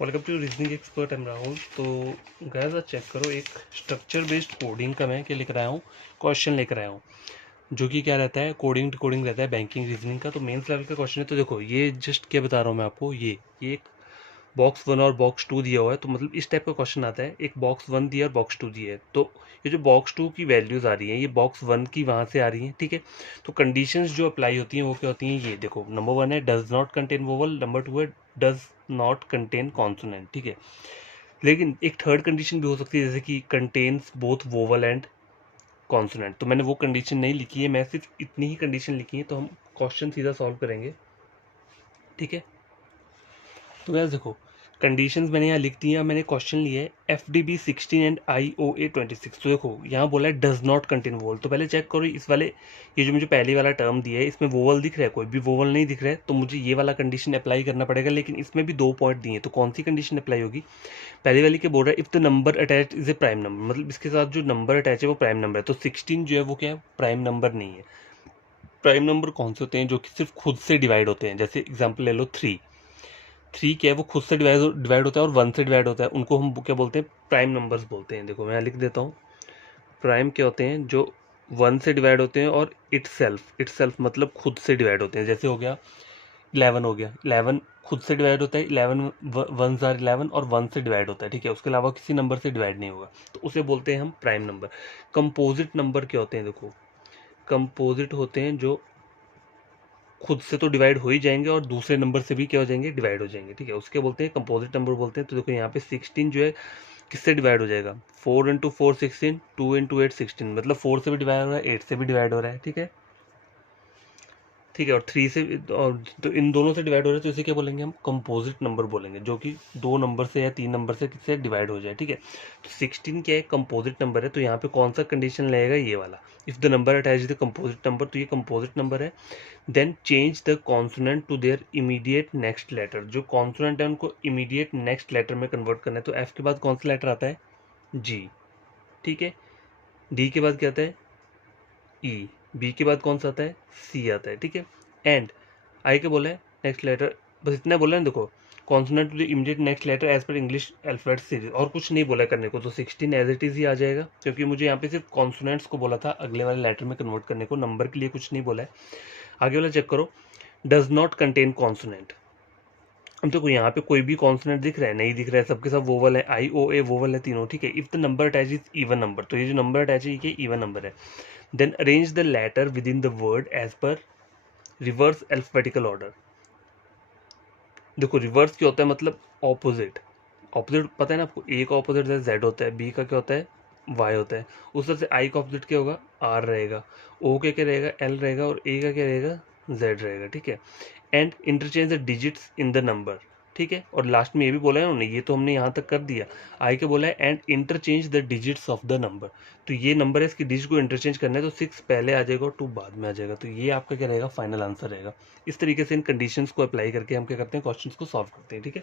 Welcome to reasoning expert. I'm Rahul. तो guys आज check करो, एक स्ट्रक्चर बेस्ड कोडिंग का मैं क्या लिख रहा हूँ, क्वेश्चन लेकर आया हूँ, जो कि क्या रहता है, कोडिंग कोडिंग रहता है बैंकिंग रीजनिंग का। तो मेंस लेवल का क्वेश्चन है। तो देखो ये जस्ट क्या बता रहा हूँ मैं आपको, ये एक बॉक्स 1 और बॉक्स 2 दिया हुआ है। तो मतलब इस टाइप का क्वेश्चन आता है, एक बॉक्स 1 दिया और बॉक्स 2 दिया है। तो ये जो बॉक्स 2 की वैल्यूज आ रही हैं, ये बॉक्स 1 की वहाँ से आ रही हैं, ठीक है। तो कंडीशंस जो अप्लाई होती हैं वो क्या होती हैं, ये देखो, नंबर 1 है does not contain vowel, number 2 है डज नॉट कंटेन कॉन्सोनेंट, ठीक है। लेकिन एक थर्ड कंडीशन भी हो सकती है, जैसे कि contains both vowel and consonant. तो मैंने वो कंडीशन नहीं लिखी है, मैं सिर्फ इतनी ही कंडीशन लिखी है। तो हम क्वेश्चन सीधा सॉल्व करेंगे, ठीक है। तो वैसे देखो, कंडीशंस मैंने यहाँ लिख दी है। मैंने क्वेश्चन लिया है FDB 16 एंड IOA 26। तो देखो यहाँ बोला है डज नॉट कंटेन वोवल। तो पहले चेक करो इस वाले, ये जो मुझे पहले वाला टर्म दिया है, इसमें वोवल दिख रहा है? कोई भी वोवल नहीं दिख रहा है। तो मुझे ये वाला कंडीशन अप्लाई करना पड़ेगा। लेकिन इसमें भी 2 पॉइंट दिए हैं, तो कौन सी कंडीशन अप्लाई होगी? पहली वाली क्या बोल रहा है, if the number attach is a prime number, मतलब इसके साथ जो नंबर अटैच है वो प्राइम नंबर है। तो 16 जो है वो क्या है, प्राइम नंबर नहीं है। प्राइम नंबर कौन से होते हैं? जो कि सिर्फ खुद से डिवाइड होते हैं। जैसे एग्जाम्पल ले लो 3। 3 क्या है, वो खुद से डिवाइड होता है और 1 से डिवाइड होता है। उनको हम क्या बोलते हैं? प्राइम नंबर्स बोलते हैं। देखो मैं लिख देता हूँ, प्राइम क्या होते हैं? जो 1 से डिवाइड होते हैं और इटसेल्फ मतलब खुद से डिवाइड होते हैं। जैसे हो गया 11, हो गया 11 खुद से डिवाइड होता है। 11 1 आर 11 और 1 से डिवाइड होता है, ठीक है। उसके अलावा किसी नंबर से डिवाइड नहीं होगा, तो उसे बोलते हैं हम प्राइम नंबर। कंपोजिट नंबर क्या होते हैं? देखो, कंपोजिट होते हैं जो खुद से तो डिवाइड हो ही जाएंगे और दूसरे नंबर से भी क्या हो जाएंगे, डिवाइड हो जाएंगे, ठीक है। उसके बोलते हैं कंपोजिट नंबर बोलते हैं। तो देखो यहाँ पे 16 जो है किससे डिवाइड हो जाएगा? 4 इंटू 4 16, 2 इंटू 8 16, मतलब 4 से भी डिवाइड हो रहा है, 8 से भी डिवाइड हो रहा है, ठीक है। ठीक है, और 3 से, और तो इन दोनों से डिवाइड हो रहा है, तो इसे क्या बोलेंगे हम? कंपोजिट नंबर बोलेंगे, जो कि 2 नंबर से या 3 नंबर से किससे डिवाइड हो जाए, ठीक है। तो 16 क्या है, कंपोजिट नंबर है। तो यहाँ पे कौन सा कंडीशन लगेगा? ये वाला, if the number attach the composite number. तो ये कंपोजिट नंबर है। Then change the consonant to their immediate next letter. जो कॉन्सोनेंट है उनको इमीडिएट नेक्स्ट लेटर में कन्वर्ट करना है। तो एफ के बाद कौन सा लेटर आता है? जी, ठीक है। डी के बाद क्या आता है? ई। बी के बाद कौन सा आता है? सी आता है, ठीक है। एंड आई के बोला है नेक्स्ट लेटर, बस इतना बोला है। देखो, consonant to the immediate next letter as per English alphabet series, और कुछ नहीं बोला करने को। तो 16 एज इट इज ही आ जाएगा, क्योंकि मुझे यहाँ पे सिर्फ कॉन्सोनेंट्स को बोला था अगले वाले लेटर में कन्वर्ट करने को, नंबर के लिए कुछ नहीं बोला है। आगे वाला चेक करो, डज नॉट कंटेन कॉन्सोनेंट। अब देखो यहाँ पे कोई भी कॉन्सोनेंट दिख रहा है? नहीं दिख रहा है, सबके सब वोवल है। IOA वोवल है तीनों, ठीक है। If the number attach is even number, तो ये जो नंबर अटैच है ये इवन नंबर है। Then arrange the letter within the word as per reverse alphabetical order. देखो रिवर्स क्या होता है, मतलब ऑपोजिट। ऑपोजिट पता है ना आपको, ए का ऑपोजिट जैसे जेड होता है, बी का क्या होता है, वाई होता है। उस तरह से आई का ऑपोजिट क्या होगा? आर रहेगा। ओ का क्या रहेगा? एल रहेगा। और ए का क्या रहेगा? जेड रहेगा, ठीक है। And interchange the digits in the number, ठीक है। और लास्ट में ये भी बोला है उन्होंने, ये तो हमने यहाँ तक कर दिया। आई के बोला है and interchange the digits of the number. तो ये नंबर है, इसकी डिजिट को इंटरचेंज करना है। तो 6 पहले आ जाएगा और 2 बाद में आ जाएगा। तो ये आपका क्या रहेगा? फाइनल आंसर रहेगा। इस तरीके से इन कंडीशंस को अप्लाई करके हम क्या करते हैं, क्वेश्चंस को सॉल्व करते हैं, ठीक है।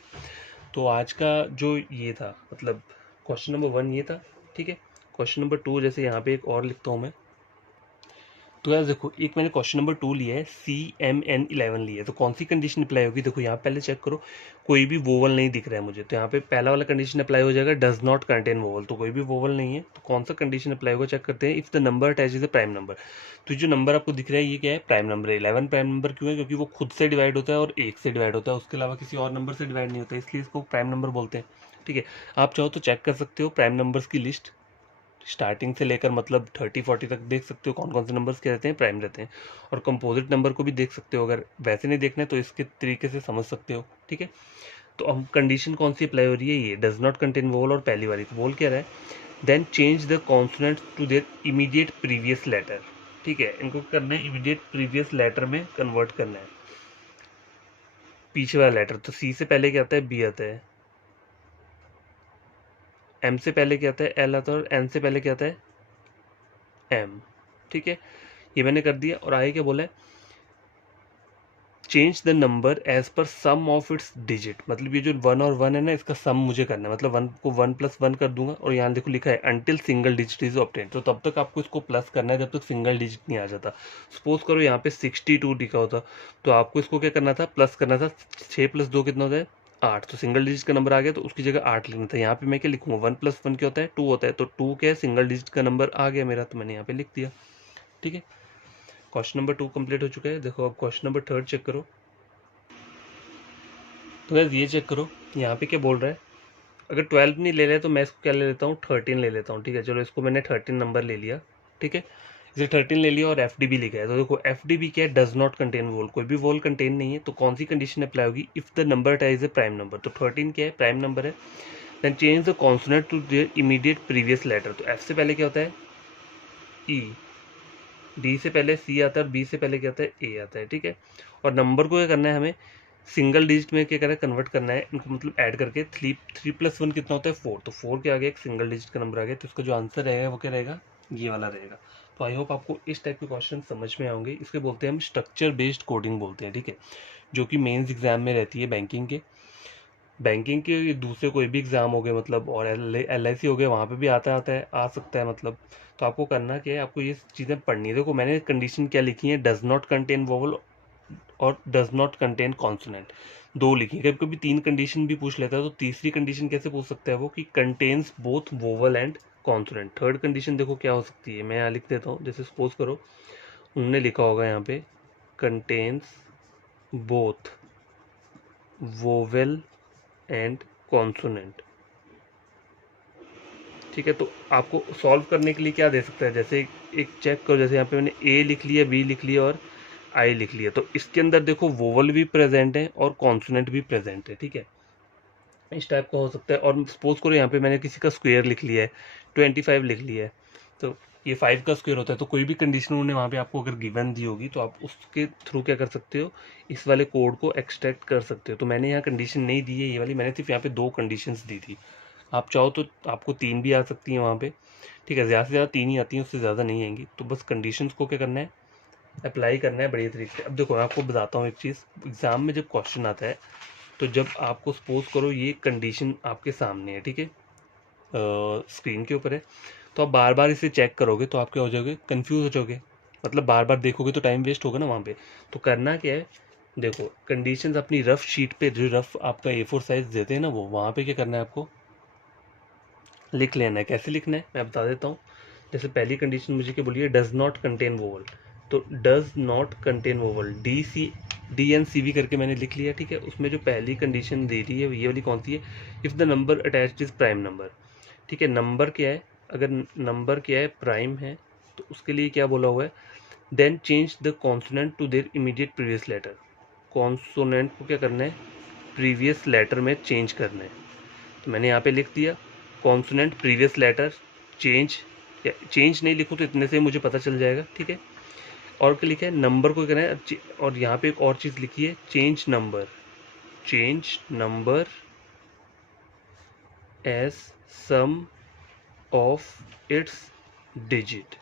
तो आज का जो ये था, मतलब क्वेश्चन नंबर 1 ये था, ठीक है। क्वेश्चन नंबर 2 जैसे यहाँ पे एक और लिखता हूँ मैं। तो यार देखो, एक मैंने क्वेश्चन नंबर 2 लिया है, CMN11 लिया है। तो कौन सी कंडीशन अप्लाई होगी? देखो यहाँ पहले चेक करो, कोई भी वोवल नहीं दिख रहा है मुझे। तो यहाँ पे पहला वाला कंडीशन अप्लाई हो जाएगा, डज नॉट कंटेन वोवल। तो कोई भी वोवल नहीं है, तो कौन सा कंडीशन अप्लाई होगा चेक करते हैं। If the number attach is the prime number. तो जो नंबर आपको दिख रहा है ये क्या है? प्राइम नंबर है। 11 प्राइम नंबर क्यों है? क्योंकि वो खुद से डिवाइड होता है और 1 से डिवाइड होता है, उसके अलावा किसी और नंबर से डिवाइड नहीं होता है, इसलिए इसको प्राइम नंबर बोलते हैं, ठीक है। आप चाहो तो चेक कर सकते हो प्राइम नंबर्स की लिस्ट, स्टार्टिंग से लेकर मतलब 30-40 तक देख सकते हो कौन कौन से नंबर्स के रहते हैं, प्राइम रहते हैं। और कंपोजिट नंबर को भी देख सकते हो, अगर वैसे नहीं देखना है तो इसके तरीके से समझ सकते हो, ठीक है। तो अब कंडीशन कौन सी अप्लाई हो रही है? ये डज नॉट कंटेन वोवल, और पहली वाली तो बोल क्या रहा है, then change the consonant to their immediate previous letter, ठीक है। इनको करना है इमीडिएट प्रीवियस लेटर में कन्वर्ट करना है, पीछे वाला लेटर। तो सी से पहले क्या आता है? बी आता है। एम से पहले क्या आता है? एल आता है। और एन से पहले क्या आता है? एम, ठीक है। ये मैंने कर दिया। और आगे क्या बोला है? Change the number as per some of its digit, मतलब ये जो 1 और 1 है ना, इसका सम मुझे करना है। मतलब 1 को 1 + 1 कर दूंगा, और यहाँ देखो लिखा है until single digit is obtain. तो तब तक आपको इसको प्लस करना है जब तक सिंगल डिजिट नहीं आ जाता। सपोज करो यहाँ पे 62 लिखा होता, तो आपको इसको क्या करना था? प्लस करना था। 6 + 2 कितना होता है? 8, तो सिंगल डिजिट का नंबर आ गया तो उसकी जगह 8 लिखना था। यहाँ पे मैं क्या लिखूंगा, 1 + 1 क्या होता है, 2 होता है, तो 2 क्या है, सिंगल डिजिट का नंबर आ गया मेरा, तो मैंने यहाँ पे लिख दिया। ठीक है, क्वेश्चन नंबर 2 कंप्लीट हो चुका है। देखो अब क्वेश्चन नंबर 3 चेक करो। तो गाइस ये चेक करो, यहाँ पे क्या बोल रहा है, अगर 12 नहीं ले रहे तो मैं इसको क्या ले लेता हूँ, 13 ले लेता हूँ। ठीक है, चलो इसको मैंने 13 नंबर ले लिया। ठीक है, इसे 13 ले लिया और एफ डी भी लिखा है। तो देखो एफ डी भी क्या है, डज नॉट कंटेन वोल, कोई भी वोल कंटेन नहीं है, तो कौन सी कंडीशन अप्लाई होगी, if the number attach a prime number. तो 13 क्या है, प्राइम नंबर है। Then change the consonant to their immediate previous letter. तो एफ से पहले क्या होता है, ई, डी से पहले सी आता है और बी से पहले क्या आता है, ए आता है। ठीक है, और नंबर को क्या करना है, हमें सिंगल डिजिट में क्या करना है, कन्वर्ट करना है इनको, मतलब ऐड करके 3 + 1 कितना होता है, 4। तो 4 के आगे एक सिंगल डिजिट का नंबर आ गया, तो इसका जो आंसर रहेगा वो क्या रहेगा, ये वाला रहेगा। तो आई होप आपको इस टाइप के क्वेश्चन समझ में आएंगे। इसके बोलते हैं हम स्ट्रक्चर बेस्ड कोडिंग बोलते हैं। ठीक है, जो कि मेंस एग्जाम में रहती है बैंकिंग के दूसरे कोई भी एग्जाम हो गए, मतलब और LIC हो गए, वहाँ पे भी आता है आ सकता है मतलब। तो आपको करना क्या है, आपको ये चीज़ें पढ़नी है। देखो मैंने कंडीशन क्या लिखी है, डज नॉट कंटेन वोवल और डज नॉट कंटेन कॉन्सोनेंट, 2 लिखी है। कभी कभी 3 कंडीशन भी पूछ लेता है, तो तीसरी कंडीशन कैसे पूछ सकता है वो, कि contains both vowel and consonant. Third condition देखो क्या हो सकती है, मैं यहाँ लिख देता हूँ। जैसे सपोज करो उन्होंने लिखा होगा यहाँ पे contains both vowel and consonant. ठीक है, तो आपको सॉल्व करने के लिए क्या दे सकता है, जैसे एक चेक करो, जैसे यहाँ पे मैंने ए लिख लिया, बी लिख लिया और आई लिख लिया, तो इसके अंदर देखो वोवल भी प्रेजेंट है और कॉन्सोनेंट भी प्रेजेंट है। ठीक है, इस टाइप का हो सकता है। और सपोज करो यहाँ पे मैंने किसी का स्क्वायर लिख लिया है, 25 लिख लिया है, तो ये 5 का स्क्वायर होता है। तो कोई भी कंडीशन उन्होंने वहाँ पे आपको अगर गिवन दी होगी, तो आप उसके थ्रू क्या कर सकते हो, इस वाले कोड को एक्सट्रैक्ट कर सकते हो। तो मैंने यहाँ कंडीशन नहीं दी है ये वाली, मैंने सिर्फ यहाँ पे 2 कंडीशंस दी थी। आप चाहो तो आपको 3 भी आ सकती हैं वहाँ पे। ठीक है, ज़्यादा से ज़्यादा 3 ही आती हैं, उससे ज़्यादा नहीं आएंगी। तो बस कंडीशंस को क्या करना है, अप्लाई करना है बढ़िया तरीके से। अब देखो मैं आपको बताता हूँ एक चीज़, एग्ज़ाम में जब क्वेश्चन आता है, तो जब आपको सपोज करो ये कंडीशन आपके सामने है, ठीक है, स्क्रीन के ऊपर है, तो आप बार बार इसे चेक करोगे तो आप क्या हो जाओगे, कंफ्यूज हो जाओगे। मतलब बार बार देखोगे तो टाइम वेस्ट होगा ना वहाँ पे। तो करना क्या है, देखो कंडीशंस अपनी रफ शीट पे, जो रफ आपका A4 साइज देते हैं ना, वो वहाँ पे क्या करना है, आपको लिख लेना है। कैसे लिखना है मैं बता देता हूँ। जैसे पहली कंडीशन मुझे क्या बोलिए, डज नॉट कंटेन वोवल, तो does not contain vowel DNCV करके मैंने लिख लिया। ठीक है, उसमें जो पहली कंडीशन दे रही है ये वाली कौन सी है, if the number attached is prime number. ठीक है, नंबर क्या है, अगर नंबर क्या है, प्राइम है, तो उसके लिए क्या बोला हुआ है, then change the consonant to their immediate previous letter. Consonant को क्या करना है, प्रीवियस लेटर में चेंज करना है। तो मैंने यहाँ पे लिख दिया कॉन्सोनेंट प्रीवियस लेटर चेंज, या चेंज नहीं लिखूँ तो इतने से मुझे पता चल जाएगा। ठीक है, और क्या लिखा है, नंबर को करना है, और यहाँ पे एक और चीज़ लिखी है, change number as sum of its digit.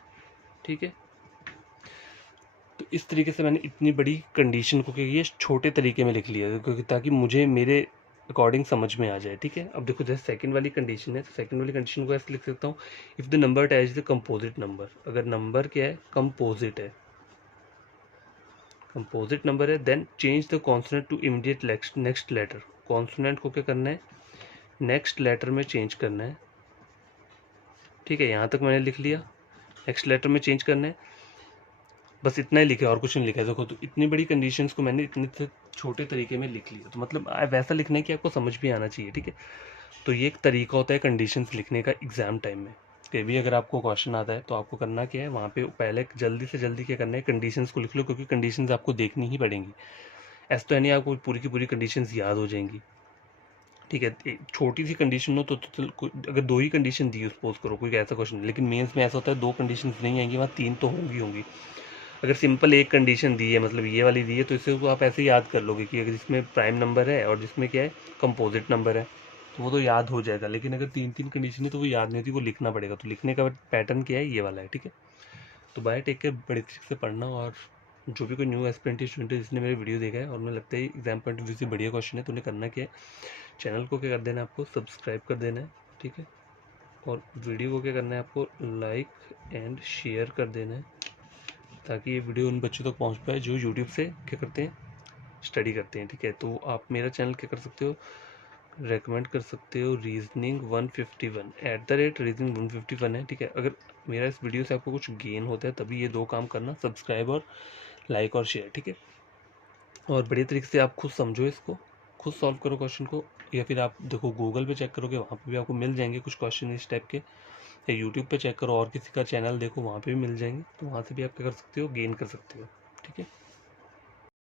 ठीक है, तो इस तरीके से मैंने इतनी बड़ी कंडीशन को क्या किया, छोटे तरीके में लिख लिया, क्योंकि ताकि मुझे मेरे अकॉर्डिंग समझ में आ जाए। ठीक है, अब देखो जैसे सेकंड वाली कंडीशन है, तो सेकंड वाली कंडीशन को ऐसे लिख सकता हूँ, if the number attach the composite number. अगर नंबर क्या है, कंपोजिट नंबर है, then change the consonant to immediate next letter. Consonant को क्या करना है, नेक्स्ट लेटर में चेंज करना है। ठीक है, यहाँ तक मैंने लिख लिया, नेक्स्ट लेटर में चेंज करना है, बस इतना ही लिखा है और कुछ नहीं लिखा है। देखो तो इतनी बड़ी कंडीशंस को मैंने इतने छोटे तरीके में लिख लिया, तो मतलब वैसा लिखना है कि आपको समझ भी आना चाहिए। ठीक है, तो ये एक तरीका होता है कंडीशंस लिखने का एग्जाम टाइम में। कभी अगर आपको क्वेश्चन आता है तो आपको करना क्या है, वहाँ पे पहले जल्दी से जल्दी क्या करना है, कंडीशंस को लिख लो, क्योंकि कंडीशंस आपको देखनी ही पड़ेंगी। ऐसा तो है नहीं आपको पूरी की पूरी कंडीशंस याद हो जाएंगी। ठीक है, एक छोटी सी कंडीशन हो तो अगर 2 ही कंडीशन दी, सपोज करो कोई ऐसा क्वेश्चन, लेकिन मेंस में ऐसा होता है 2 कंडीशन नहीं आएंगी, वहाँ 3 तो होंगी। अगर सिंपल एक कंडीशन दी है, मतलब ये वाली दी है, तो इससे तो आप ऐसे याद कर लोगे कि अगर जिसमें प्राइम नंबर है और जिसमें क्या है, कंपोजिट नंबर है, तो वो तो याद हो जाएगा। लेकिन अगर 3 कंडीशन है तो वो याद नहीं होती, वो लिखना पड़ेगा। तो लिखने का पैटर्न क्या है, ये वाला है। ठीक है, तो बाय टेक केयर, बड़े तरीके से पढ़ना। और जो भी कोई न्यू एस्पिरेंट स्टूडेंट है जिसने मेरी वीडियो देखा है और मुझे लगता है एग्जाम पॉइंट ऑफ व्यू से बढ़िया क्वेश्चन है, तो उन्हें करना क्या है, चैनल को क्या कर देना है, आपको सब्सक्राइब कर देना है। ठीक है, और वीडियो को क्या करना है, आपको लाइक एंड शेयर कर देना है, ताकि ये वीडियो उन बच्चों तक पहुंच पाए जो यूट्यूब से क्या करते हैं, स्टडी करते हैं, ठीक है। तो आप मेरा चैनल क्या कर सकते हो, रेकमेंड कर सकते हो, रीजनिंग 151 @रीजनिंग 151 है, ठीक है। अगर मेरा इस वीडियो से आपको कुछ गेन होता है तभी ये 2 काम करना, सब्सक्राइब और लाइक और शेयर, ठीक है। और बढ़िया तरीके से आप खुद समझो इसको, खुद सॉल्व करो क्वेश्चन को, या फिर आप देखो गूगल पे चेक करोगे, वहाँ पे भी आपको मिल जाएंगे कुछ क्वेश्चन इस टाइप के, या यूट्यूब पे चेक करो और किसी का चैनल देखो, वहाँ पे भी मिल जाएंगे। तो वहाँ से भी आप क्या कर सकते हो, गेन कर सकते हो, ठीक है।